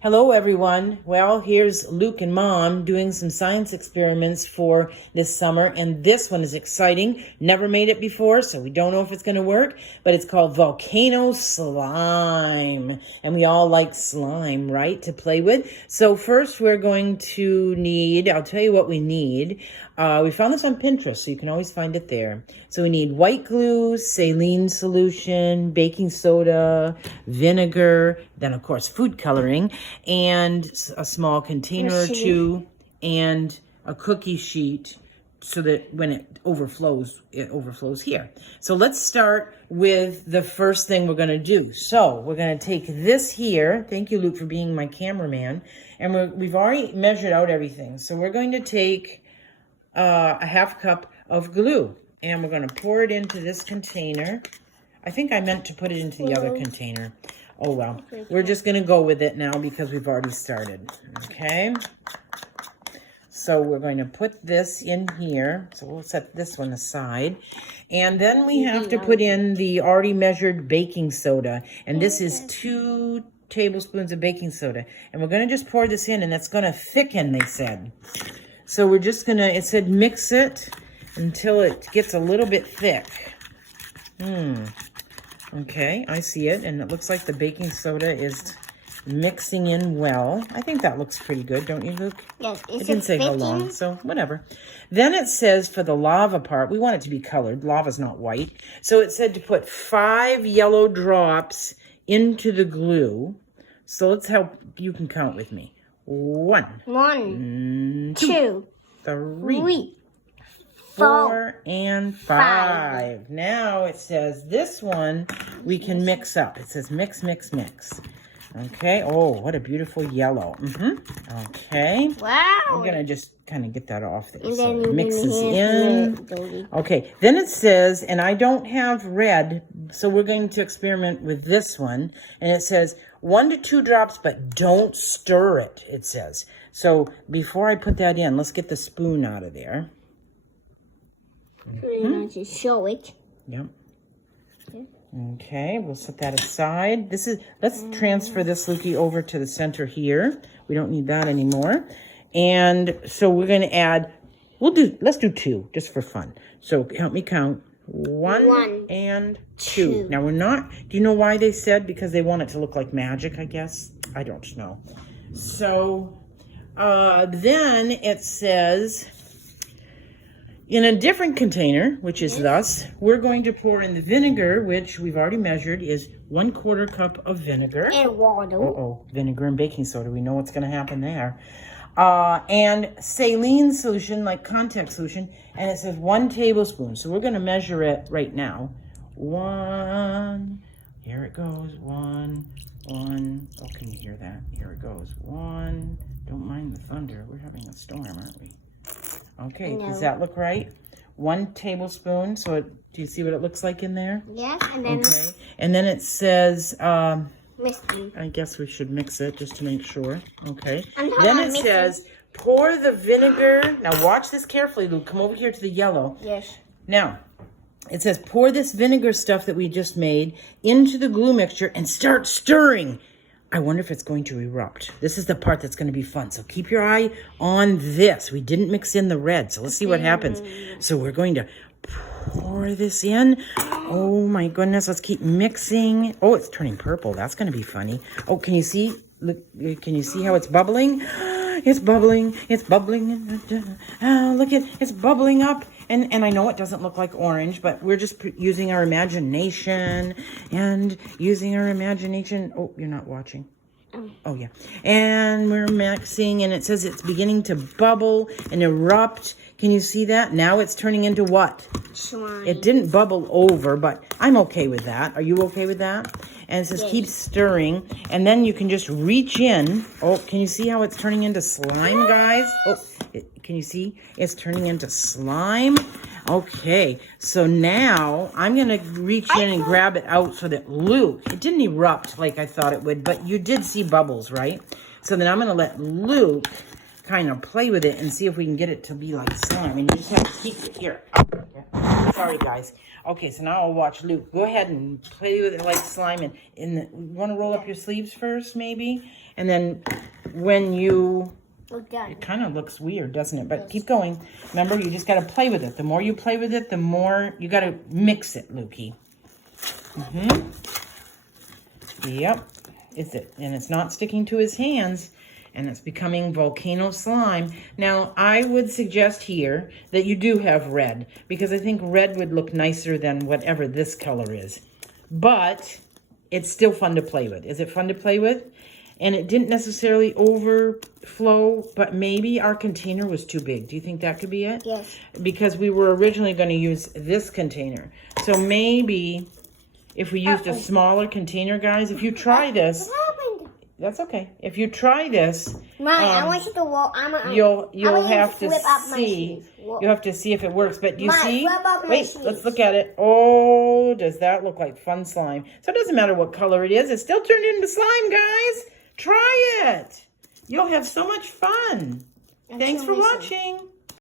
Hello, everyone. Well, here's Luke and Mom doing some science experiments for this summer, and this one is exciting. Never made it before, so we don't know if it's going to work, but it's called volcano slime, and we all like slime, right, to play with. So first we're going to need, I'll tell you what we need. We found this on Pinterest, so you can always find it there. So we need white glue, saline solution, baking soda, vinegar, then of course food coloring, and a small container or two, and a cookie sheet so that when it overflows here. So let's start with the first thing we're going to do. So we're going to take this here. Thank you, Luke, for being my cameraman. And we've already measured out everything. So we're going to take a half cup of glue, and we're going to pour it into this container. I think I meant to put it into the other container. Oh, well. We're just going to go with it now because we've already started. Okay. So we're going to put this in here. So we'll set this one aside. And then we have to put in the already measured baking soda. And this is 2 tablespoons of baking soda. And we're going to just pour this in, and that's going to thicken, they said. So we're just going to, it said mix it until it gets a little bit thick. Okay, I see it, and it looks like the baking soda is mixing in well. I think that looks pretty good, don't you, Luke? Yes. It didn't say how long, so whatever. Then it says for the lava part, we want it to be colored. Lava's not white. So it said to put 5 yellow drops into the glue. So let's help, you can count with me. 1, 2, 3, 4, and 5. Now it says this one we can mix up. It says mix, mix, mix. Okay. Oh, what a beautiful yellow. Okay. Wow. I'm going to just kind of get that off there. And So then it mixes in. Okay. Then it says, and I don't have red, so we're going to experiment with this one. And it says 1 to 2 drops, but don't stir it, it says. So before I put that in, let's get the spoon out of there. To show it. Yep. Okay, we'll set that aside. Let's transfer this, Lukey, over to the center here. We don't need that anymore. And so we're going to add, let's do 2, just for fun. So help me count. 1 and 2. Now do you know why they said? Because they want it to look like magic, I guess. I don't know. So then it says, in a different container, which is thus, we're going to pour in the vinegar, which we've already measured is 1/4 cup of vinegar. And water. Vinegar and baking soda. We know what's going to happen there. And saline solution, like contact solution, and it says 1 tablespoon. So we're going to measure it right now. 1. Here it goes. 1. Oh, can you hear that? Here it goes. 1. Don't mind the thunder. We're having a storm, aren't we? Okay, does that look right? 1 tablespoon. So do you see what it looks like in there? Yes, and then... Okay. And then it says, mixing. I guess we should mix it just to make sure. Okay. Then it says, pour the vinegar. Now watch this carefully, Luke. Come over here to the yellow. Yes. Now, it says, pour this vinegar stuff that we just made into the glue mixture and start stirring. I wonder if it's going to erupt. This is the part that's going to be fun. So keep your eye on this. We didn't mix in the red, so let's see what happens. So we're going to pour this in. Oh my goodness, let's keep mixing. Oh, it's turning purple. That's going to be funny. Oh, can you see? Look, can you see how it's bubbling? It's bubbling. It's bubbling. Oh, look it's bubbling up. And I know it doesn't look like orange, but we're just using our imagination and using our imagination. Oh, you're not watching. Oh, yeah. And we're mixing, and it says it's beginning to bubble and erupt. Can you see that? Now it's turning into what? Slime. It didn't bubble over, but I'm okay with that. Are you okay with that? And it says keep stirring, and then you can just reach in. Oh, can you see how it's turning into slime, guys? Oh, can you see? It's turning into slime. Okay, so now I'm going to reach in and grab it out so that Luke, it didn't erupt like I thought it would, but you did see bubbles, right? So then I'm going to let Luke kind of play with it and see if we can get it to be like slime. And you just have to keep it here. Sorry, guys. Okay, so now I'll watch Luke. Go ahead and play with it like slime. And you want to roll up your sleeves first, maybe? And then when you... We're done. It kind of looks weird, doesn't it? But keep going. Remember, you just got to play with it. The more you play with it, the more... You got to mix it, Lukey. Yep. And it's not sticking to his hands. And it's becoming volcano slime. Now, I would suggest here that you do have red, because I think red would look nicer than whatever this color is. But it's still fun to play with. Is it fun to play with? And it didn't necessarily overflow, but maybe our container was too big. Do you think that could be it? Yes. Because we were originally going to use this container. So maybe if we used a smaller container, guys, if you try this... What happened? That's okay. If you try this, Mom, I want you to walk. you'll have to see. You'll have to see if it works. But do you see? Wait, let's look at it. Oh, does that look like fun slime? So it doesn't matter what color it is. It's still turned into slime, guys. Try it. You'll have so much fun. Thanks for watching.